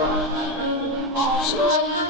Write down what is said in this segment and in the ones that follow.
Thank 是。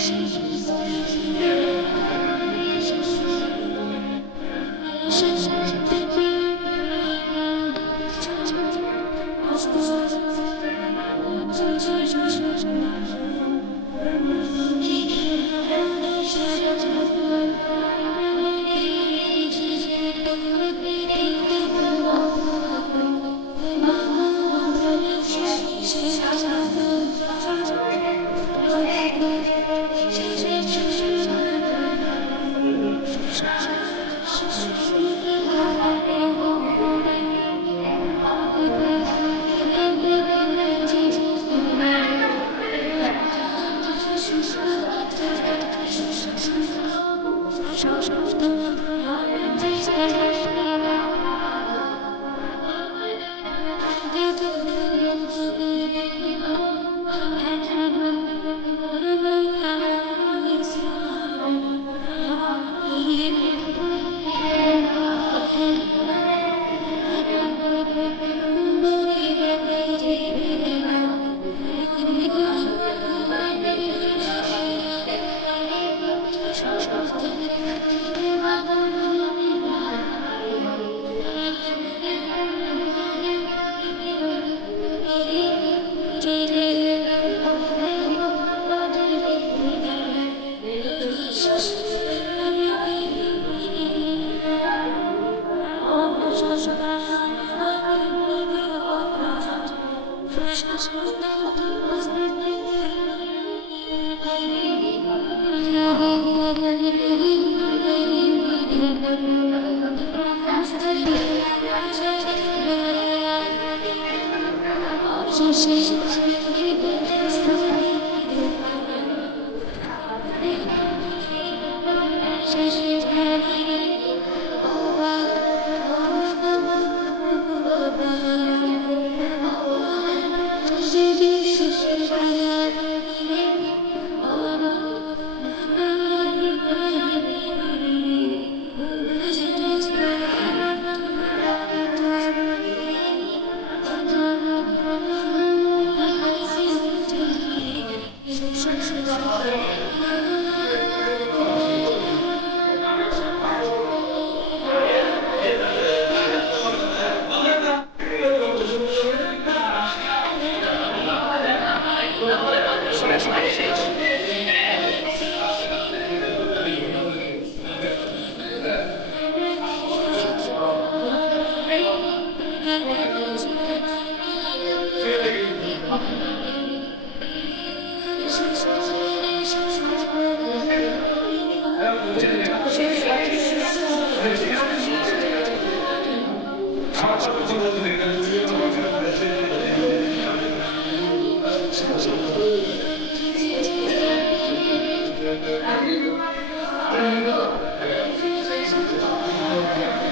Jesus. সাহস Thank you. That's what it is. Thank you. Thank you.